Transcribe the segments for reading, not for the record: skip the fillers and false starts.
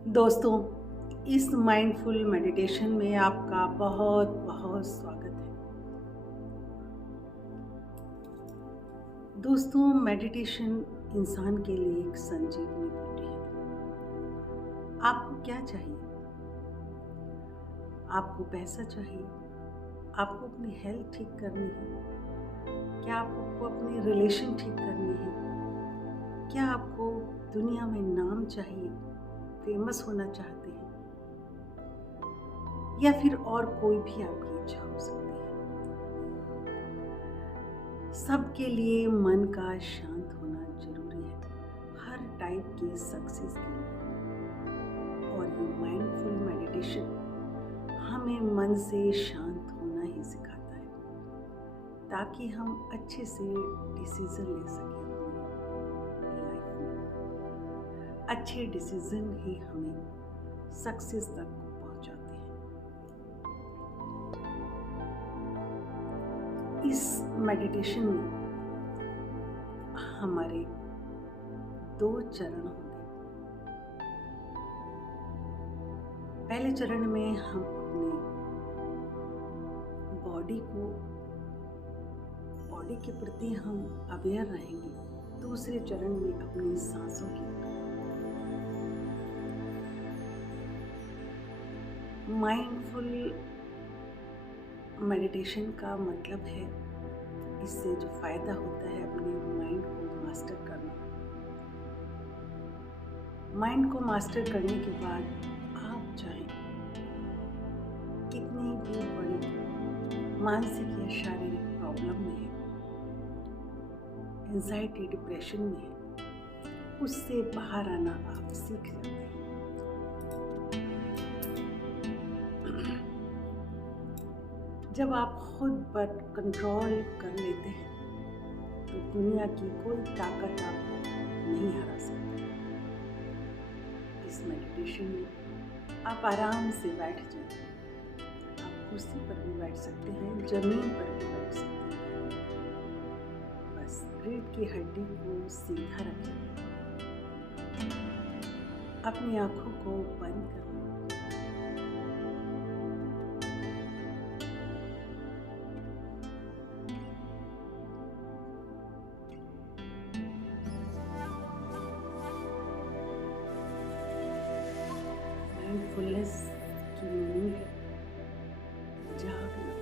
दोस्तों, इस mindful meditation में आपका बहुत बहुत स्वागत है। दोस्तों, मेडिटेशन इंसान के लिए एक संजीवनी बूटी है। आपको क्या चाहिए? आपको पैसा चाहिए? आपको अपनी हेल्थ ठीक करनी है? क्या आपको अपने रिलेशन ठीक करने हैं? क्या आपको दुनिया में नाम चाहिए? फेमस होना चाहते हैं? या फिर और कोई भी आपकी इच्छा हो सकती है। सबके लिए मन का शांत होना जरूरी है, हर टाइप के सक्सेस के लिए। और ये माइंडफुल मेडिटेशन हमें मन से शांत होना ही सिखाता है, ताकि हम अच्छे से डिसीजन ले सकें अपनी लाइफ में। अच्छे डिसीजन ही हमें सक्सेस तक पहुंचाते हैं। इस मेडिटेशन में हमारे 2 चरण होंगे। पहले चरण में हम अपने बॉडी के प्रति हम अवेयर रहेंगे। दूसरे चरण में अपनी सांसों के प्रति। माइंडफुल मेडिटेशन का मतलब है, इससे जो फायदा होता है अपने माइंड को मास्टर करना। माइंड को मास्टर करने के बाद आप चाहें कितनी भी बड़ी मानसिक या शारीरिक प्रॉब्लम में है, एंजाइटी डिप्रेशन में है, उससे बाहर आना आप सीख जाते हैं। जब आप खुद पर कंट्रोल कर लेते हैं तो दुनिया की कोई ताकत आपको नहीं हरा सकती। इस मेडिटेशन में आप आराम से बैठ जाएं। आप कुर्सी पर भी बैठ सकते हैं, जमीन पर भी बैठ सकते हैं। बस रीढ़ की हड्डी को सीधा रखें, अपनी आंखों को बंद कर लें। माइंडफुलनेस की मीनिंग है जागना।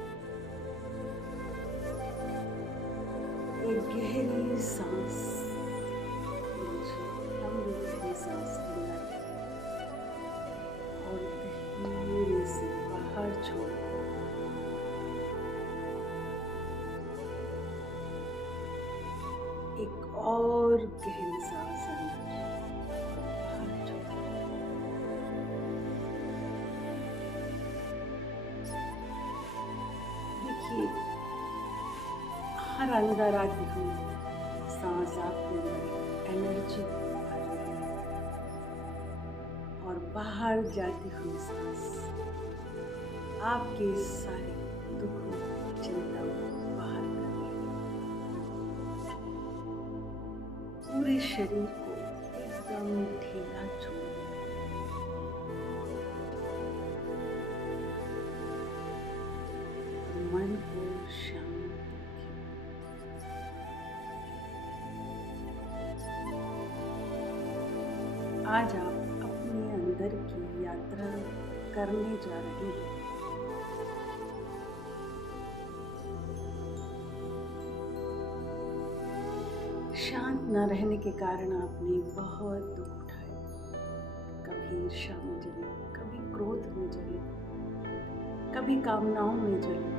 एक गहरी सांस लीजिए, लंबी गहरी सांस अंदर और धीरे से बाहर छोड़ें। एक और गहरी सांस अंदर और बाहर छोड़ें। देखिए, हर अंदर आती हुई सांस आपके अंदर एनर्जी भर रही है और बाहर जाती हुई सांस आपके सारे दुखों, चिंताओं को बाहर कर रही है। पूरे शरीर को एकदम ढीला छोड़ दें। मन को शांत रखें। आज आप अपने अंदर की यात्रा करने जा रहे हैं। शांत न रहने के कारण आपने बहुत दुख उठाए। कभी ईर्ष्या में जले, कभी क्रोध में जले, कभी कामनाओं में जले।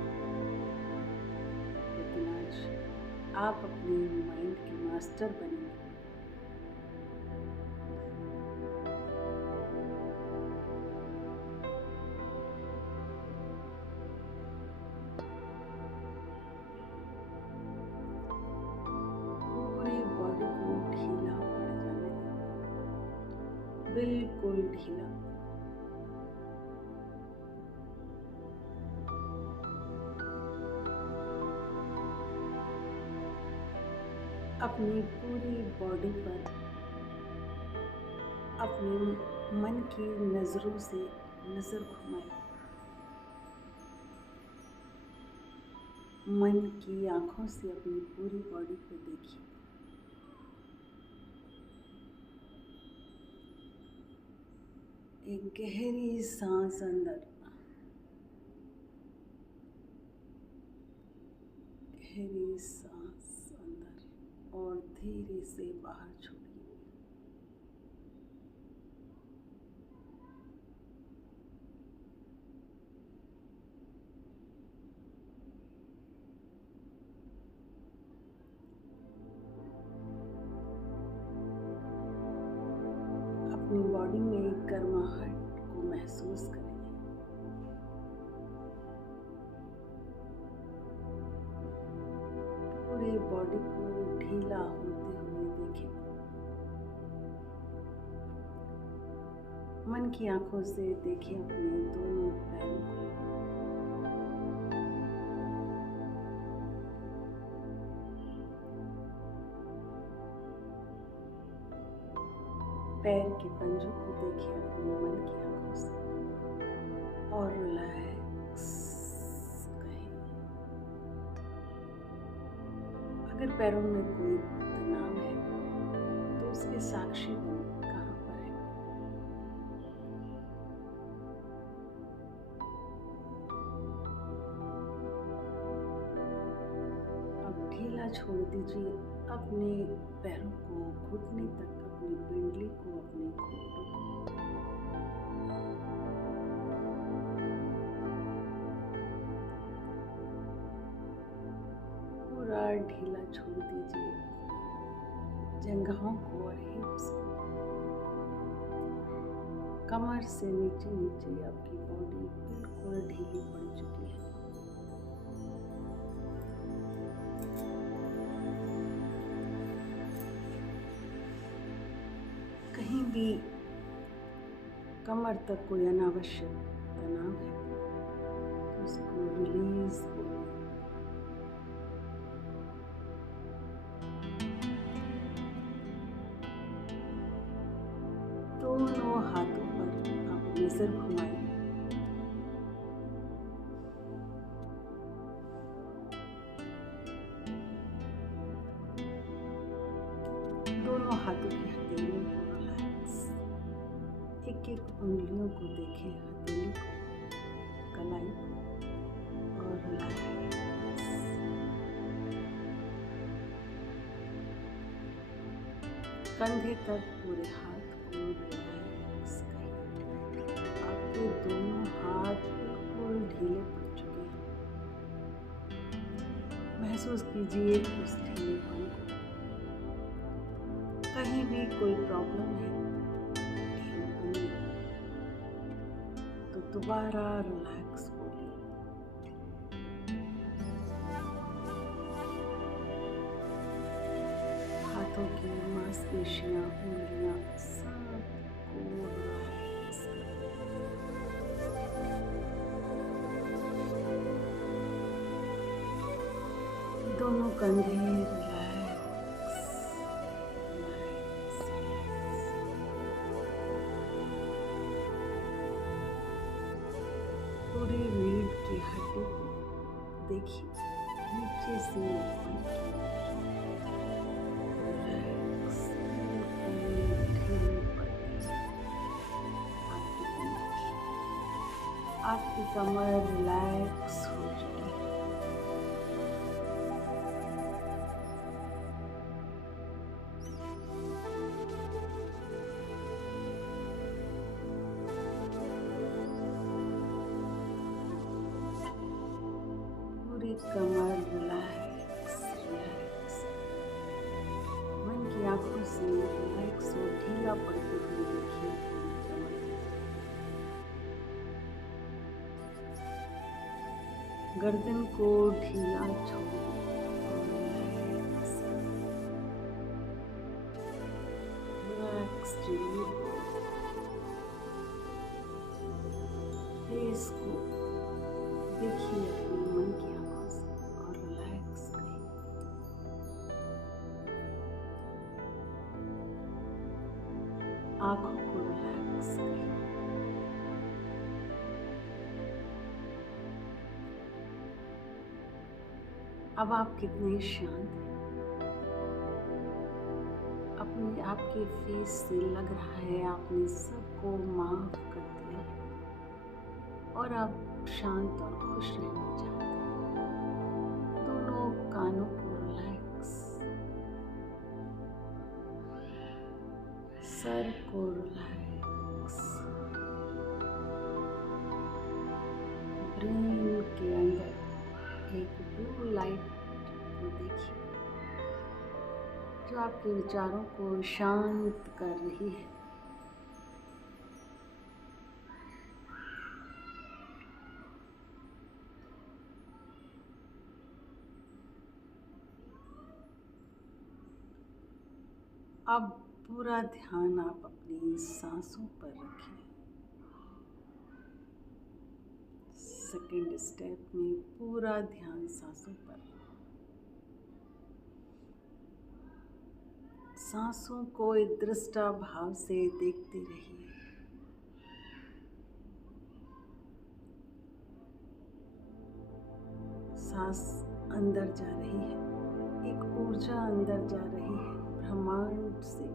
लेकिन आज आप अपने माइंड के मास्टर बनेंगे। पूरी बॉडी को ढीला पड़ जाने दें, बिल्कुल ढीला। अपनी पूरी बॉडी पर अपने मन की नज़रों से नज़र घुमाएं। मन की आँखों से अपनी पूरी बॉडी को देखिए। एक गहरी सांस अंदर, गहरी सांस अंदर और धीरे से बाहर छोड़िए। अपनी बॉडी में गर्माहट को महसूस करें। पूरी बॉडी को ढीला होते हुए देखें। मन की आंखों से देखें अपने दोनों पैरों को। पैर के पंजों को देखें अपने मन की आंखों से और रिलैक्स कहें। अगर पैरों में कोई तनाव है तो उसके साक्षी बने कहाँ पर है। अब ढीला छोड़ दीजिए अपने पैरों को घुटने तक, अपनी पिंडली को, अपने घुटनों को। पूरा ढीला छोड़ दीजिए जंघों को और हिप्स को। कमर से नीचे नीचे आपकी बॉडी बिल्कुल ढीली पड़ चुकी है। कहीं भी कमर तक कोई अनावश्यक तनाव है तो उसको रिलीज करें। दोनों हाथों पर आप नजर घुमाएं। दोनों हाथों की हथेलियों को रिलैक्स, एक एक उंगलियों को देखें, हथेली को, कलाई को और रिलैक्स। कंधे तक पूरे हाथ को रिलैक्स करें। आपके दोनों हाथ बिल्कुल ढीले पड़ चुके हैं। महसूस कीजिए उस ढीलेपन को। कहीं भी कोई प्रॉब्लम है ढीलेपन में तो दोबारा रिलैक्स होइए। हाथों की मांसपेशियां, उंगलियां सबको रिलैक्स करें। दोनों कंधे रिलैक्स, रिलैक्स। पूरी रीढ़ की हड्डी को देखिए नीचे से ऊपर की रिलैक्स, ढीली पट्टी आपकी कमर रिलैक्स हो चुकी है। पूरी कमर रिलैक्स, रिलैक्स। मन की आंखों से रिलैक्स और ढीला पड़ते हुए देखिए पूरी कमर। गर्दन को ढीला छोड़िए और रिलैक्स, रिलैक्स रीढ़ को, फेस को देखिए अपने मन की आंखों से और रिलैक्स करिए। आंखों को रिलैक्स करें। अब आप कितने शांत हैं। अपने आपके फेस से लग रहा है आपने सबको माफ कर दिया है और आप शांत और खुश रहना चाहते हैं। दोनों कानों को रिलैक्स, सर को रिलैक्स, ब्रेन के अंदर एक ब्लू लाइट को देखिए जो आपके विचारों को शांत कर रही है। अब पूरा ध्यान आप अपनी सांसों पर रखें। सेकंड स्टेप में पूरा ध्यान सांसों पर। सांसों को एक दृष्टा भाव से देखते रहिए। सांस अंदर जा रही है, एक ऊर्जा अंदर जा रही है ब्रह्मांड से।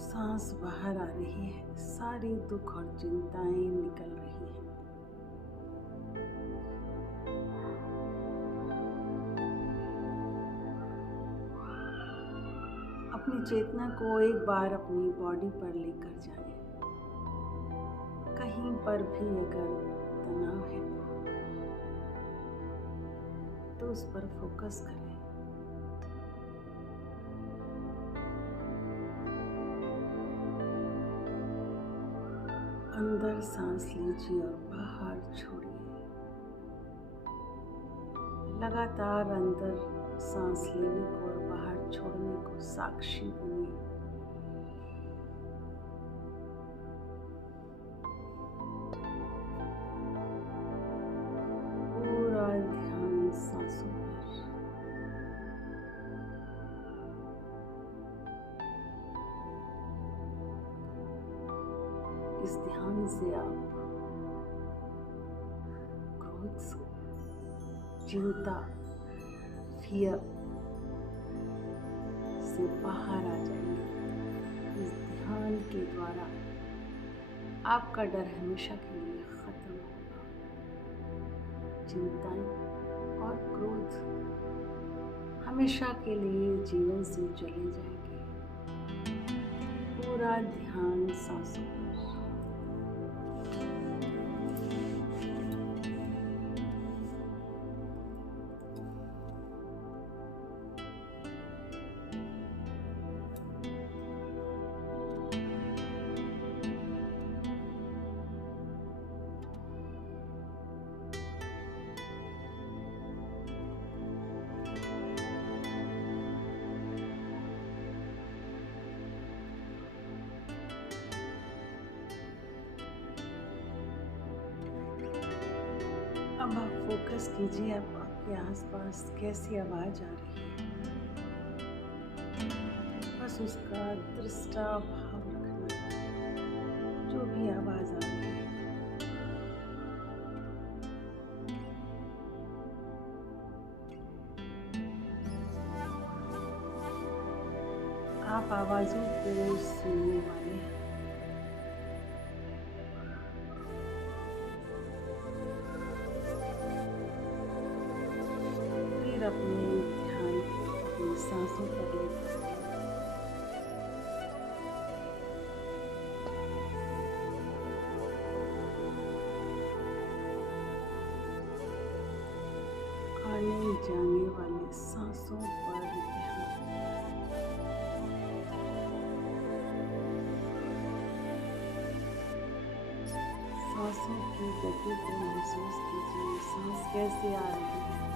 सांस बाहर आ रही है, सारी दुख और चिंताएं निकल रही हैं। अपनी चेतना को एक बार अपनी बॉडी पर लेकर जाएं। कहीं पर भी अगर तनाव है तो उस पर फोकस करें। अंदर सांस लीजिए और बाहर छोड़िए। लगातार अंदर सांस लेने को और बाहर छोड़ने को साक्षी बनिए। पूरा ध्यान सांसों पर। इस ध्यान से आप क्रोध, चिंता, फियर से बाहर आ जाएंगे। इस ध्यान के द्वारा आपका डर हमेशा के लिए खत्म होगा। चिंताएं और क्रोध हमेशा के लिए जीवन से चले जाएंगे। पूरा ध्यान सांसों पर। अब आप फोकस कीजिए अब आपके आसपास कैसी आवाज आ रही है। बस उसका दृष्टा भाव रखना, जो भी आवाज आ रही है। आप आवाजों को सुनने वाले हैं। अपने ध्यान को अपनी सांसों पर लेकर आने जाने वाले सांसों पर ध्यान। सांसों की गति को महसूस कीजिए। सांस कैसे आ रही है,